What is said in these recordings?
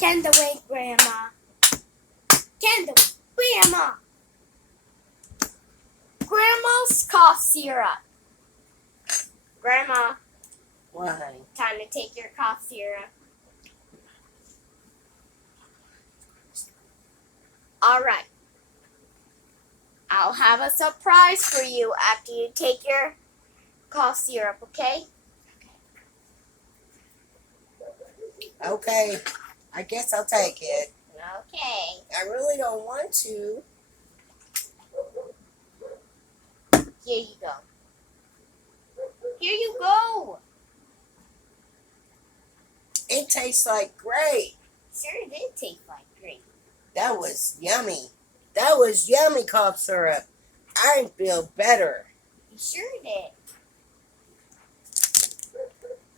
Kendall, wait, Grandma. Kendall, Grandma. Grandma's cough syrup. Grandma, Why? time to take your cough syrup. All right. I'll have a surprise for you after you take your cough syrup, okay? Okay, I guess I'll take it. Okay. I really don't want to. Here you go. Here you go. It tastes like grape. Sure did taste like grape. That was yummy. That was yummy cough syrup. I feel better. You sure did.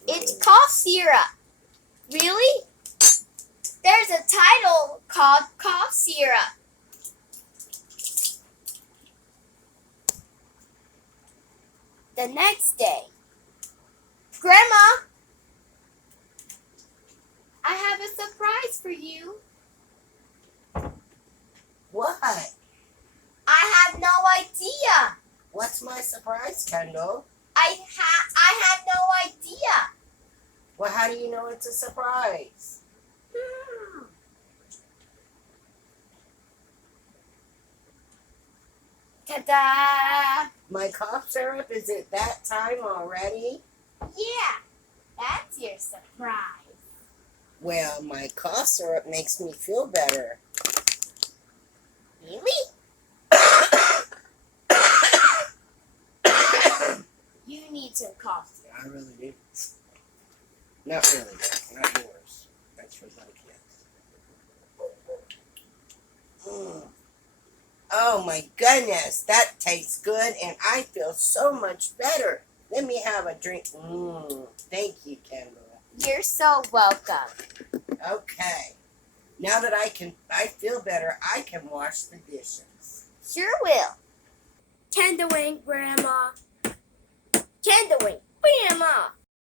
It's cough syrup. Really? There's a title called cough syrup. The next day. Grandma, I have a surprise for you. What? I have no idea. What's my surprise, Kendall? I had no idea. Well, how do you know it's a surprise? Ta-da! My cough syrup, is it that time already? Yeah, that's your surprise. Well, my cough syrup makes me feel better. Really? You need some cough syrup. I really do. Not really, not yours. That's for little kids. Oh my goodness, that tastes good and I feel so much better. Let me have a drink. Thank you, Kendall. You're so welcome. Okay. Now that I feel better, I can wash the dishes. Sure will. Kendall and Grandma. Kendall and Grandma.